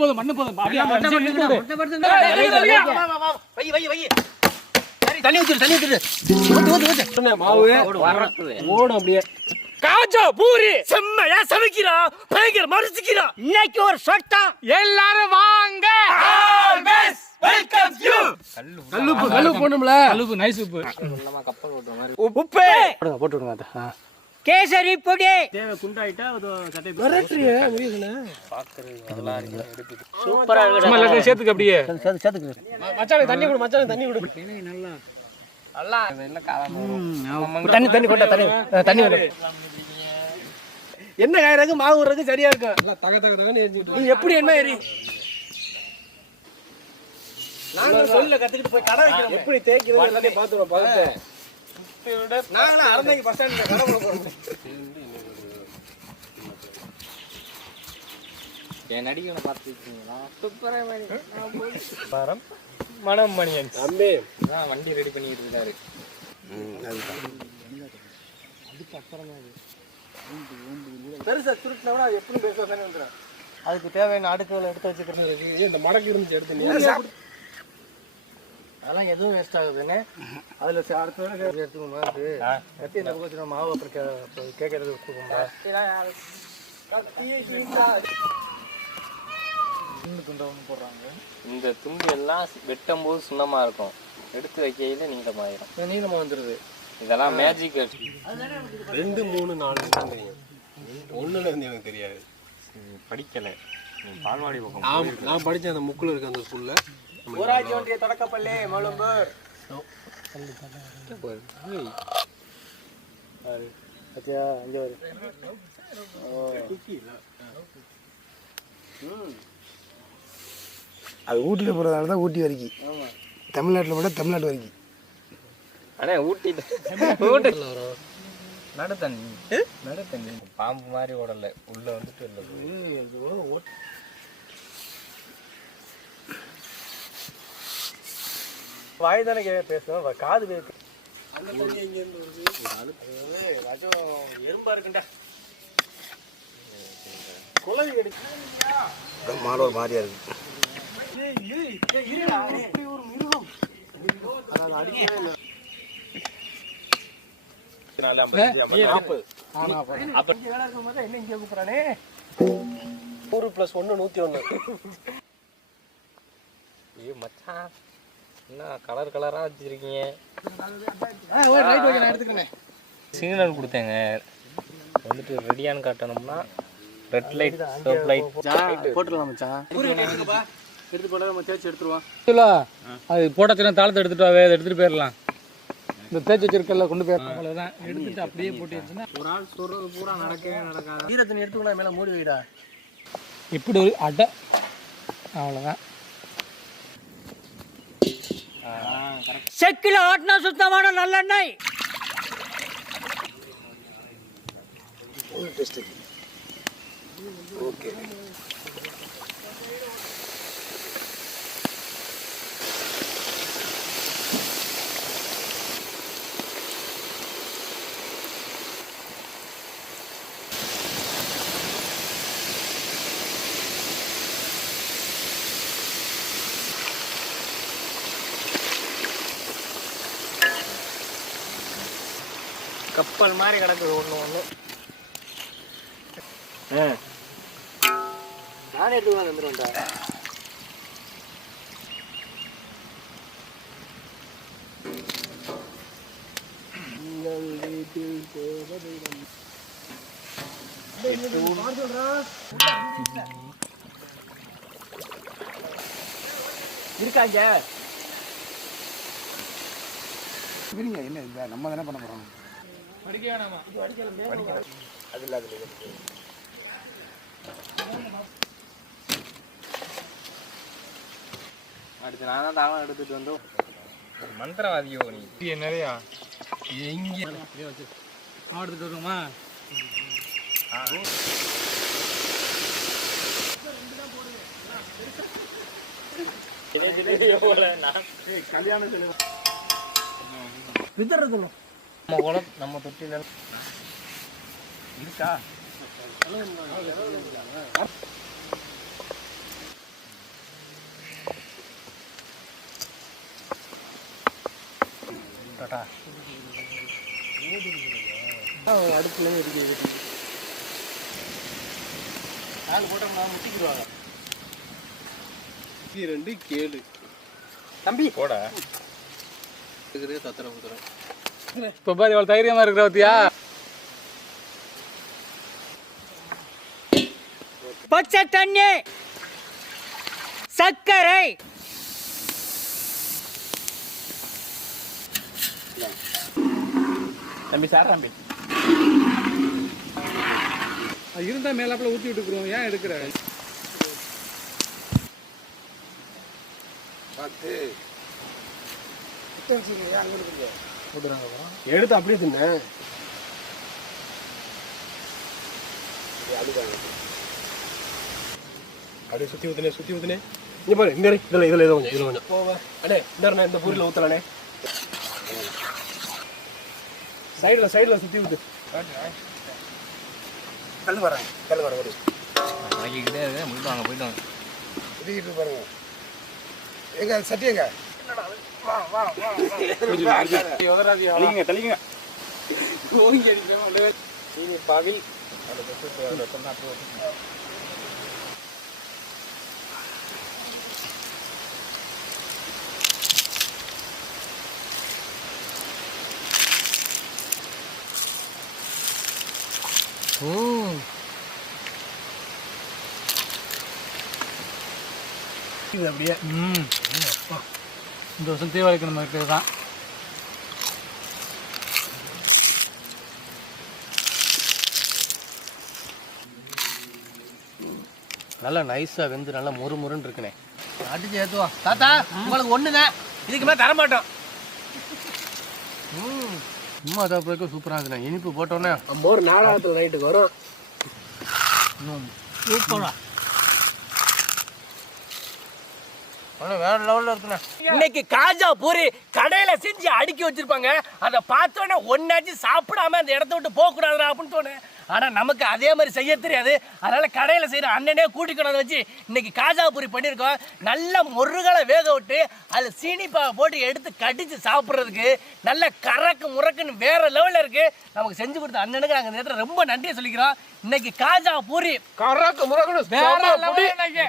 போதும் மண்ணு போதும் தண்ணி ஊத்து மாவு ஓடும் அப்படியே. காஜா பூரி செம்மையா சமைக்கிறா, பயங்கர மரிச்சிக்கிறா. இன்னைக்கு ஒரு சொட்டா எல்லாரும் வாங்க. Welcome you. கல்லுப்பு போடும்ல. கல்லுப்பு நைஸ் உப்பு. நம்ம கப்பல் ஓட்டுற மாதிரி. உப்பு போட்டு விடுங்க. கேசரி பொடி தேவை குண்டாயிட்டா சட்டை நல்லா இருக்கு. சூப்பரா இருக்கு. சும்மா எல்லாத்தையும் சேர்த்துக்க அப்படியே. சேர்த்துக்கு. மச்சான் தண்ணி கொடு, மச்சான் தண்ணி கொடு. நல்லா நல்லா இதெல்லாம் காலம். தண்ணி கொண்டா தண்ணி வர. என்ன காயறதுக்கு மாவு ஊறதுக்கு சரியா இருக்கும். நல்லா தக தகன்னு எரிஞ்சிட்டு. நீ எப்படி என்ன ஏறி? நாங்க சொல்ல கத்துக்கிட்டு போய் கடை வைக்கிறோம். எப்படி தேய்க்கிறது எல்லாத்தையும் பாத்துறோம் பாத்து. நாங்களே அரண்டைக்கு பஸ் ஸ்டாண்ட்ல கடை போறோம். என் நடிகனை பார்த்துருக்கீங்களா? சூப்பரா பாரம் மனம் மணியன் தம்பி தான் வண்டி ரெடி பண்ணிட்டு இருக்காரு. பெருசா சுருட்டினா எப்படி பெருசா தானே வந்துடும். அதுக்கு தேவையான அடுக்குகளை எடுத்து வச்சுக்கிறேன். இந்த மடக்கு இருந்துச்சு எடுத்து அதெல்லாம் எதுவும் வேஸ்ட் ஆகுதுன்னு அதில் அடுத்த எடுத்துக்கணும். கத்தி என்ன போச்சுன்னா மாவு அப்புறம் கேட்கறது போடுறாங்க. இந்த துண்டு எல்லாம் வெட்டும் போது சுண்ணமா இருக்கும், எடுத்து வைக்கையில நீளமாயிரும். நீளமா வந்துடுது. இதெல்லாம் மேஜிக். 2 3 4 தெரியும். ஒண்ணுல இருந்து எனக்கு தெரியாது. படிக்கல. பால்வாடி பக்கம் நான் படித்தேன். அந்த முக்குல இருக்க அந்த ஸ்கூல்ல. ஊராட்சி ஒன்றிய தொடக்கப்பள்ளி மலும்பூர். அது ஊட்டியில் போகிறதால தான் ஊட்டி வரைக்கும். தமிழ்நாட்டில் போட்டால் தமிழ்நாடு வரைக்கும். அண்ணே ஊட்டி நடு தண்ணி பாம்பு மாதிரி ஓடல உள்ள வந்துட்டு இல்லை. வாய் தானே பேசுவோம், காது பேசு. எறும்பா இருக்குண்டா குழந்தை எடுத்து மாடு ஒரு மாதிரியா இருக்கு. ஒரு மிருகம் என்ன இங்க கூப்பிடறானே. 100 + 1 101. ஐயோ மச்சான், என்ன கலர் கலரா வச்சிருக்கீங்க. சிக்னல் கொடுத்தேங்க, வந்துட்டு ரெடியான்னு காட்டணும்னா ரெட் லைட் ஸ்டாப் லைட் போட்டுடலாம் மச்சான். எடுத்து போட நம்ம தேய்ச்சி எடுத்துருவோம். அது போட்டச்சுன்னா தாளத்தை எடுத்துட்டு வாவே, அதை எடுத்துட்டு போயிடலாம். இந்த தேய்ச்சி வச்சிருக்கல கொண்டு போயிடலாம். அவ்வளவுதான், எடுத்துட்டு அப்படியே போட்டு வச்சுன்னா ஒரு ஆள் சொல்றது பூரா நடக்கவே நடக்காது. ஈரத்தினை எடுத்துக்கலாம், மேல மூடி வைடா. இப்படி ஒரு அடை, அவ்வளோதான். செக்கில ஆட்டினா சுத்தமான நல்லெண்ணெய். ஓகே, கப்பல் மாதிரி கிடக்குது ஒன்று ஒன்று. நானே எடுத்து வந்துடும்டா. இருக்காங்க என்ன நம்ம தானே பண்ண போறோம். படிக்க வேணாமா? அது இல்லை. அடுத்து நான் தான் தாளம் எடுத்துட்டு வந்தோம். ஒரு மந்திரவாதியோ நீ. நிறையா எங்கே எடுத்துட்டு வருமா? கல்யாணம் விதறது நம்ம குளம் நம்ம தொட்டில இருக்கா? அடுப்புல இருக்கு நாங்கள் போட்டோம்னா முட்டிக்கிடுவாங்க. 2 கேளு தம்பி போட சத்திரம் ஊத்துறேன். இப்போ பாரு இவ்வளோ தைரியமா இருக்கிற பத்தியா. பச்சை தண்ணி, சர்க்கரை, தம்பி சார் தம்பி இருந்தா மேலாப்புல ஊற்றி விட்டுக்கிறோம். ஏன் எடுக்கிற? எடுத்து அப்படியே தின்ன அப்படியே சுத்தி ஊத்துனே இங்க பாரு இங்க இதுல கொஞ்சம் போவ அடே இந்த பூரில ஊத்தலானே சைடுல சுத்தி ஊத்து கல் வர ஓடி வாங்கிக்கிட்டே இருக்கு. முடிட்டு வாங்க போயிட்டு வாங்க. சுத்திக்கிட்டு பாருங்க. எங்க சட்டி எங்க? தள்ளிங்க பாவில் இது அப்படியே இந்த வருஷம் தீபாவளிக்கு நம்ம இருக்கிறது தான். நல்லா நைஸா வெந்து நல்லா முறுமுறுன்னு இருக்குனே. அடிச்சு ஏத்துவா தாத்தா உங்களுக்கு ஒண்ணுதான், இதுக்கு மேல தர மாட்டோம். சும்மா சாப்பிட்றதுக்கு சூப்பராக இருக்குண்ணே. இனிப்பு போட்டோன்னே நம்ம ஒரு நாலாவது நைட்டுக்கு வரும். சூப்பரா. வேற லெவல்ல இருக்குண்ணே. இன்னைக்கு காஜா பூரி கடையில செஞ்சு அடுக்கி வச்சிருப்பாங்க. அதை பார்த்தோன்னே ஒன்னாச்சும் சாப்பிடாம அந்த இடத்த விட்டு போக கூடாதுடா அப்படின்னு தோணு. ஆனா நமக்கு அதே மாதிரி செய்ய தெரியாது. அதனால கடையில செய்யற அண்ணனே கூட்டிக்கொண்டு வச்சு இன்னைக்கு காஜா பூரி பண்ணியிருக்கோம். நல்ல முருகலை வேக விட்டு அதில் சீனிப்பாவை போட்டு எடுத்து கடிச்சு சாப்பிட்றதுக்கு நல்ல கறக்கு முறக்குன்னு வேற லெவலில் இருக்கு. நமக்கு செஞ்சு கொடுத்த அண்ணனுக்கு நாங்கள் நேரத்தில் ரொம்ப நன்றியை சொல்லிக்கிறோம். இன்னைக்கு காஜா பூரி கறக்கு முறக்குன்னு வேற லெவலில். இன்னைக்கு